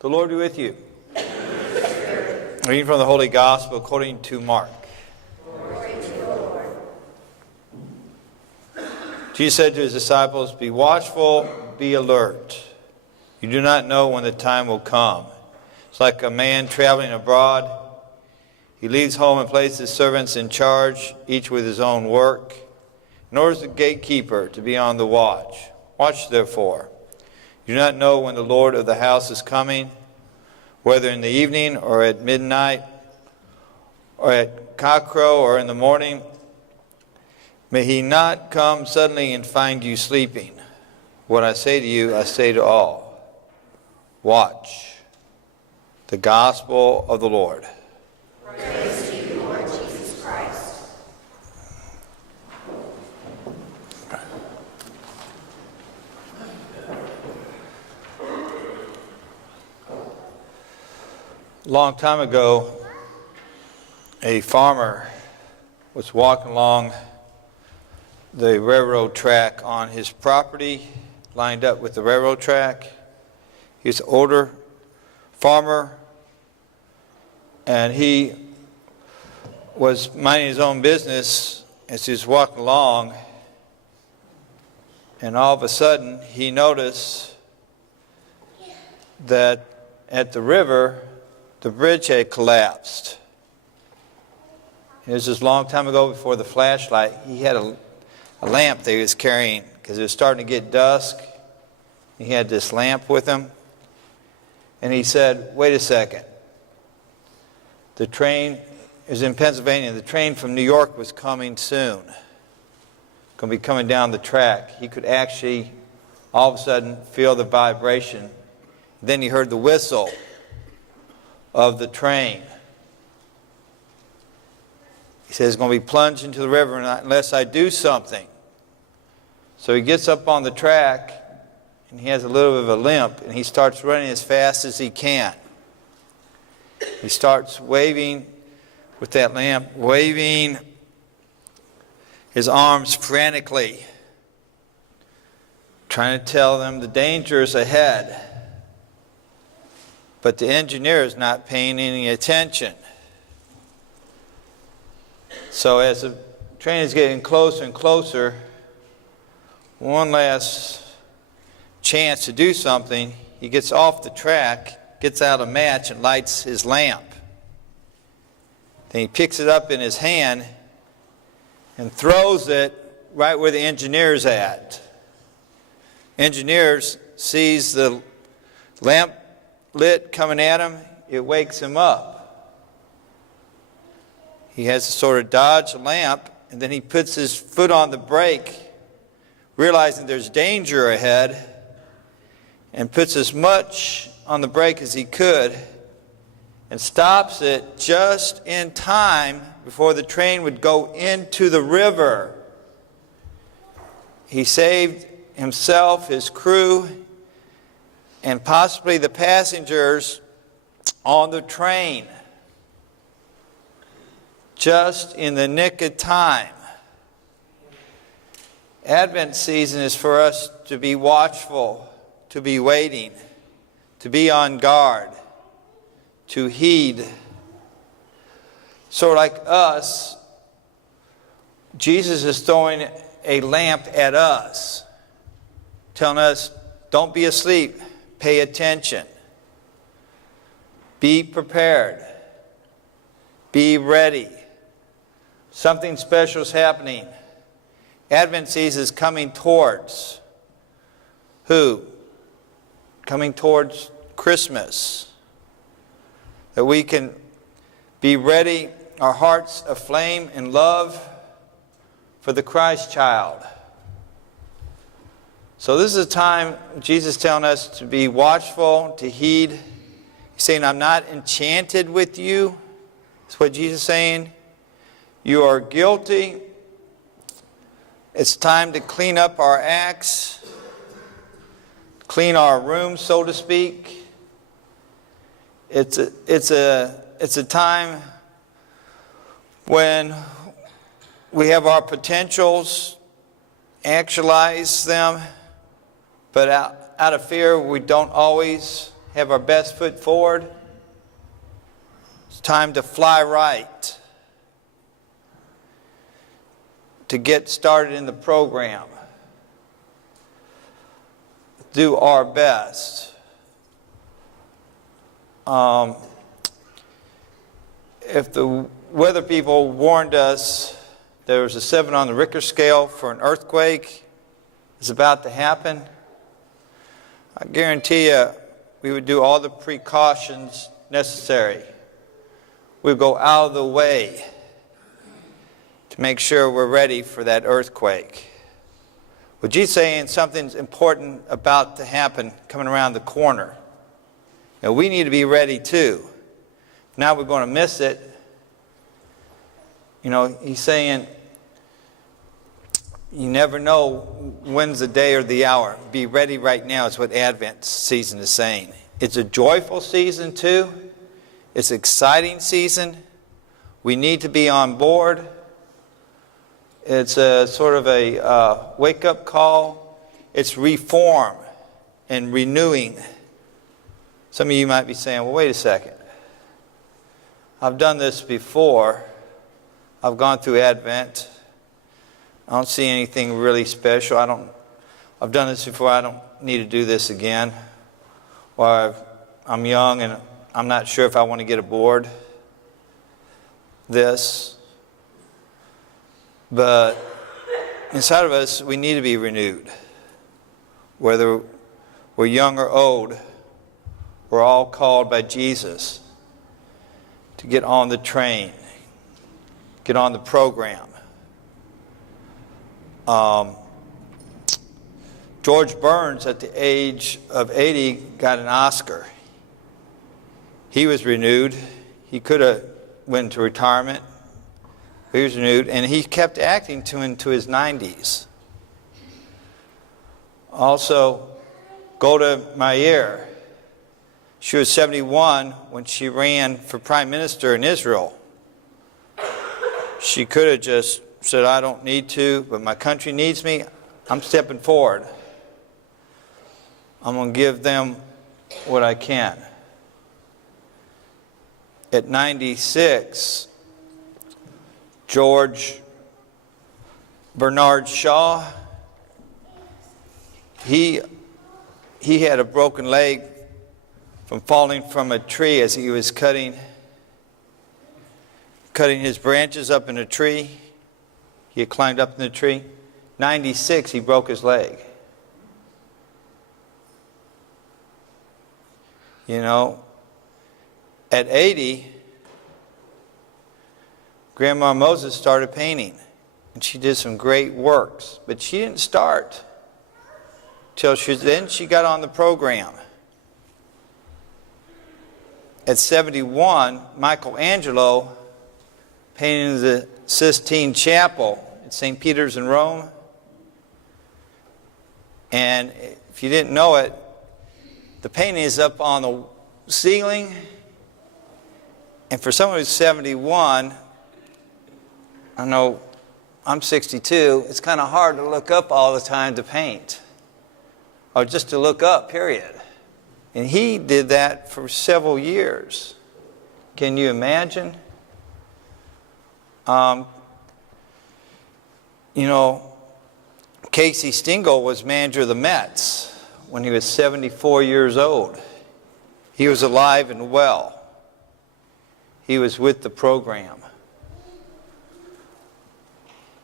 The Lord be with you. Reading from the Holy Gospel according to Mark. Glory to you, Lord. Jesus said to his disciples, "Be watchful, be alert. You do not know when the time will come. It's like a man traveling abroad. He leaves home and places his servants in charge, each with his own work, and orders the gatekeeper to be on the watch. Watch therefore. You do not know when the Lord of the house is coming, whether in the evening or at midnight or at cockcrow or in the morning. May he not come suddenly and find you sleeping. What I say to you, I say to all. Watch." The Gospel of the Lord. Praise to you, Lord Jesus Christ. A long time ago, a farmer was walking along the railroad track on his property, lined up with the railroad track. He was an older farmer, and he was minding his own business as he was walking along, and all of a sudden he noticed that at the river, the bridge had collapsed. This was a long time ago before the flashlight. He had a lamp that he was carrying because it was starting to get dusk. He had this lamp with him. And he said, "Wait a second. The train is in Pennsylvania. The train from New York was coming soon. Going to be coming down the track." He could actually all of a sudden feel the vibration. Then he heard the whistle of the train. He says, "It's going to be plunged into the river unless I do something." So he gets up on the track, and he has a little bit of a limp, and he starts running as fast as he can. He starts waving with that lamp, waving his arms frantically, trying to tell them the danger is ahead. But the engineer is not paying any attention. So as the train is getting closer and closer, one last chance to do something, he gets off the track, gets out a match and lights his lamp. Then he picks it up in his hand and throws it right where the engineer's at. Engineer sees the lamp lit coming at him. It wakes him up. He has to sort of dodge the lamp, and then he puts his foot on the brake, realizing there's danger ahead, and puts as much on the brake as he could and stops it just in time before the train would go into the river. He saved himself, his crew, and possibly the passengers on the train, just in the nick of time. Advent season is for us to be watchful, to be waiting, to be on guard, to heed. So like us, Jesus is throwing a lamp at us, telling us, don't be asleep, pay attention, be prepared, be ready. Something special is happening. Advent season is coming towards who? Coming towards Christmas. That we can be ready, our hearts aflame in love for the Christ child. So this is a time Jesus is telling us to be watchful, to heed. He's saying, "I'm not enchanted with you." That's what Jesus is saying. You are guilty. It's time to clean up our acts, clean our room, so to speak. It's a time when we have our potentials, actualize them, but out of fear we don't always have our best foot forward. It's time to fly right, to get started in the program. Do our best. If the weather people warned us there was a 7 on the Richter scale for an earthquake is about to happen, I guarantee you we would do all the precautions necessary. We'd go out of the way to make sure we're ready for that earthquake. Well, Jesus saying something's important about to happen coming around the corner. And we need to be ready too. Now we're going to miss it. You know, he's saying, you never know when's the day or the hour. Be ready right now is what Advent season is saying. It's a joyful season too. It's an exciting season. We need to be on board. It's a sort of a wake-up call. It's reform and renewing. Some of you might be saying, well, wait a second. I've done this before. I've gone through Advent. I don't see anything really special. I've done this before. I don't need to do this again. Or I'm young and I'm not sure if I want to get aboard this. But inside of us, we need to be renewed. Whether we're young or old, we're all called by Jesus to get on the train, get on the program. George Burns, at the age of 80, got an Oscar. He was renewed. He could have went to retirement. He was renewed, and he kept acting into his 90s. Also, Golda Meir, she was 71 when she ran for prime minister in Israel. She could have just said, I don't need to, but my country needs me. I'm stepping forward. I'm going to give them what I can. At 96, George Bernard Shaw, he had a broken leg from falling from a tree as he was cutting his branches up in a tree. He had climbed up in the tree. 96, he broke his leg. You know, at 80, Grandma Moses started painting. And she did some great works. But she didn't start till then she got on the program. At 71, Michelangelo painted the Sistine Chapel at St. Peter's in Rome. And if you didn't know it, the painting is up on the ceiling. And for someone who's 71, I know I'm 62, it's kind of hard to look up all the time to paint. Or just to look up, period. And he did that for several years. Can you imagine? You know, Casey Stengel was manager of the Mets when he was 74 years old. He was alive and well. He was with the program.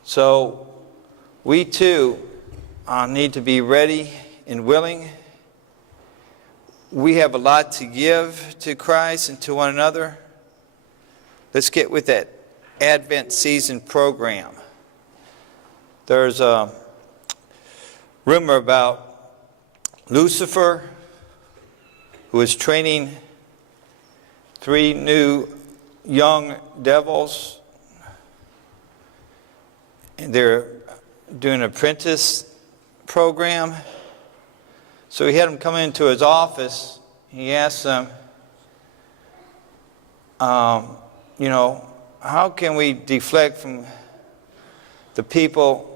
So we too need to be ready and willing. We have a lot to give to Christ and to one another. Let's get with that Advent season program. There's a rumor about Lucifer, who is training 3 new young devils. And they're doing an apprentice program. So he had them come into his office. He asked them, you know, how can we deflect from the people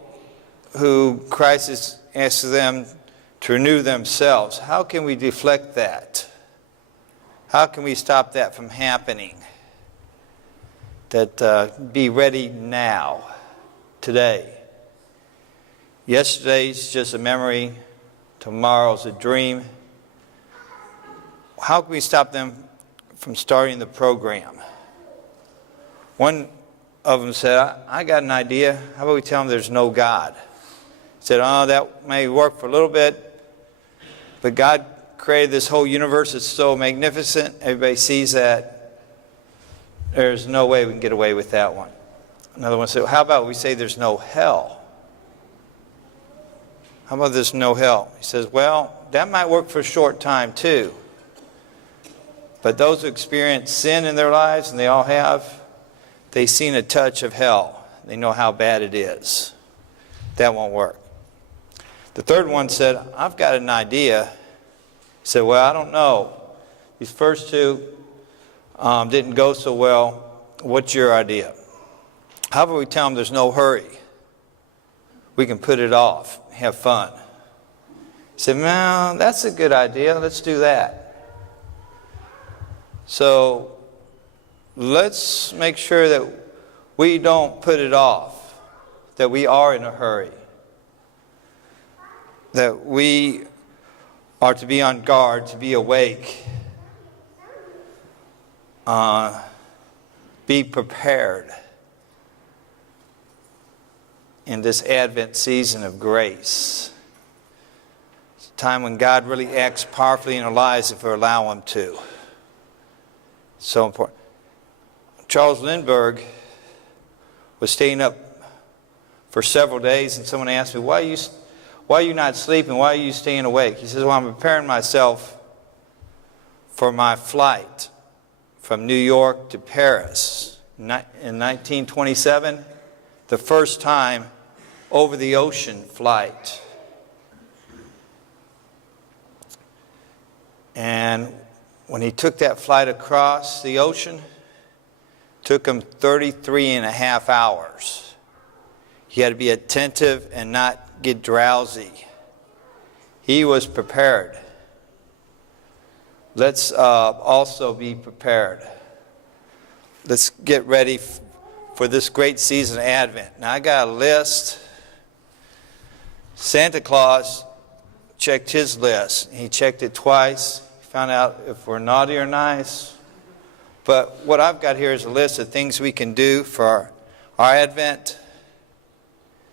who Christ has asked them to renew themselves? How can we deflect that? How can we stop that from happening? That be ready now, today. Yesterday's just a memory. Tomorrow's a dream. How can we stop them from starting the program? One of them said, I got an idea. How about we tell them there's no God? He said, oh, that may work for a little bit, but God created this whole universe. It's so magnificent. Everybody sees that. There's no way we can get away with that one. Another one said, how about we say there's no hell? How about there's no hell? He says, well, that might work for a short time too. But those who experience sin in their lives, and they all have, they've seen a touch of hell. They know how bad it is. That won't work. The third one said, I've got an idea. He said, well, I don't know. These first two didn't go so well. What's your idea? How about we tell them there's no hurry? We can put it off, have fun. He said, well, that's a good idea. Let's do that. So let's make sure that we don't put it off, that we are in a hurry, that we are to be on guard, to be awake, be prepared in this Advent season of grace. It's a time when God really acts powerfully in our lives if we allow Him to. So important. Charles Lindbergh was staying up for several days, and someone asked me, why are you not sleeping? Why are you staying awake? He says, well, I'm preparing myself for my flight from New York to Paris in 1927, the first time over the ocean flight. And when he took that flight across the ocean, it took him 33 and a half hours. He had to be attentive and not get drowsy. He was prepared. Let's also be prepared. Let's get ready for this great season of Advent. Now I got a list. Santa Claus checked his list. He checked it twice. Found out if we're naughty or nice. But what I've got here is a list of things we can do for our Advent.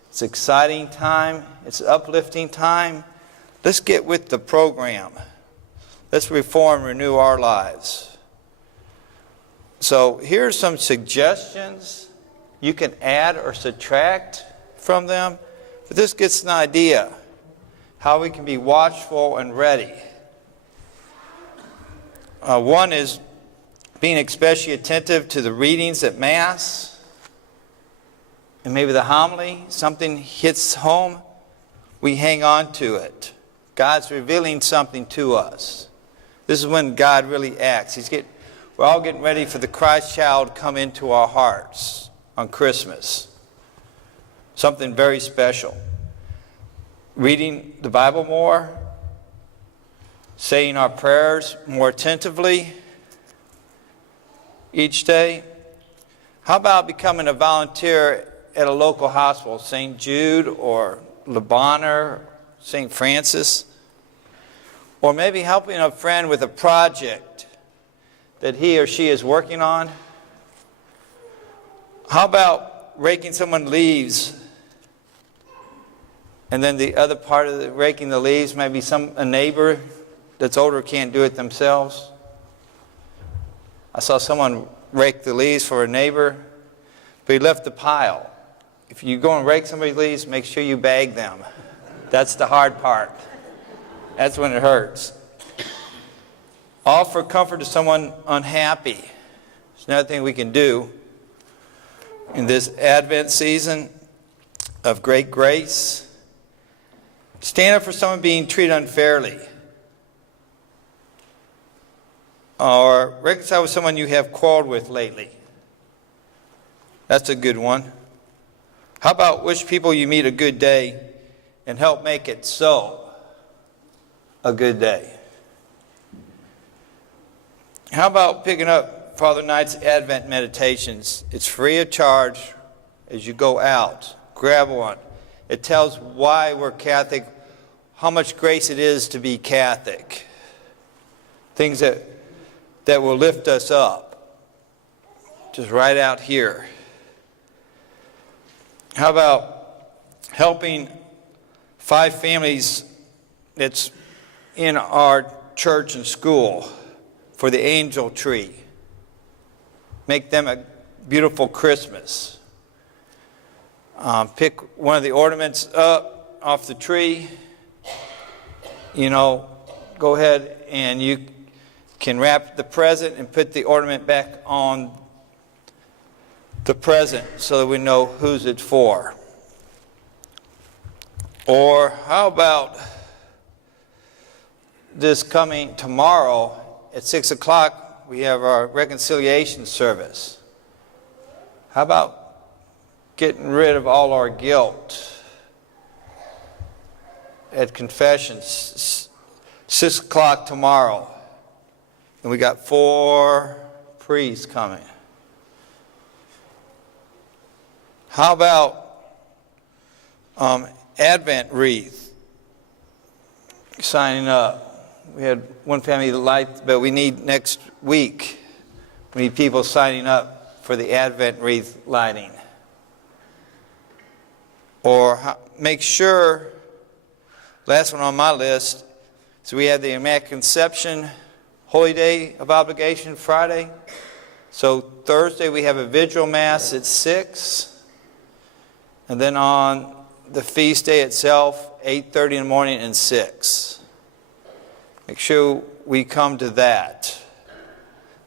It's an exciting time. It's an uplifting time. Let's get with the program. Let's reform, renew our lives. So here are some suggestions. You can add or subtract from them. But this gets an idea how we can be watchful and ready. One is being especially attentive to the readings at Mass. And maybe the homily, something hits home, we hang on to it. God's revealing something to us. This is when God really acts. We're all getting ready for the Christ child to come into our hearts on Christmas. Something very special. Reading the Bible more, saying our prayers more attentively each day. How about becoming a volunteer at a local hospital, St. Jude or Le Bonheur, St. Francis? Or maybe helping a friend with a project that he or she is working on. How about raking someone's leaves? And then the other part of raking the leaves, maybe a neighbor that's older can't do it themselves. I saw someone rake the leaves for a neighbor, but he left the pile. If you go and rake somebody's leaves, make sure you bag them. That's the hard part. That's when it hurts. Offer comfort to someone unhappy. It's another thing we can do in this Advent season of great grace. Stand up for someone being treated unfairly. Or reconcile with someone you have quarreled with lately. That's a good one. How about wish people you meet a good day and help make it so a good day? How about picking up Father Knight's Advent Meditations? It's free of charge as you go out. Grab one. It tells why we're Catholic, how much grace it is to be Catholic. Things that will lift us up. Just right out here. How about helping 5 families that's in our church and school for the angel tree? Make them a beautiful Christmas. Pick one of the ornaments up off the tree. Go ahead and you can wrap the present and put the ornament back on the present so that we know whose it's for. Or how about this coming tomorrow at 6 o'clock, we have our reconciliation service. How about getting rid of all our guilt at confession? 6 o'clock tomorrow. And we got 4 priests coming. How about Advent wreath? Signing up. We had one family that liked, but we need next week. We need people signing up for the Advent wreath lighting. Or make sure, last one on my list, so we have the Immaculate Conception Holy Day of Obligation Friday. So Thursday we have a Vigil Mass at 6. And then on the feast day itself, 8:30 in the morning and 6. Make sure we come to that.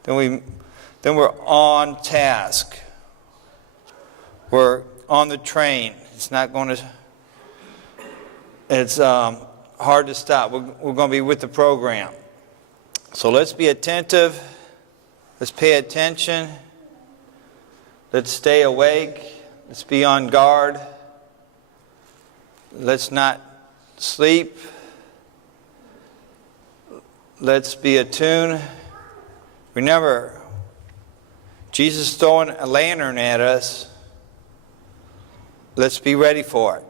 Then we're on task. We're on the train. It's not going to. It's hard to stop. We're going to be with the program. So let's be attentive. Let's pay attention. Let's stay awake. Let's be on guard. Let's not sleep. Let's be attuned. Remember, Jesus is throwing a lantern at us. Let's be ready for it.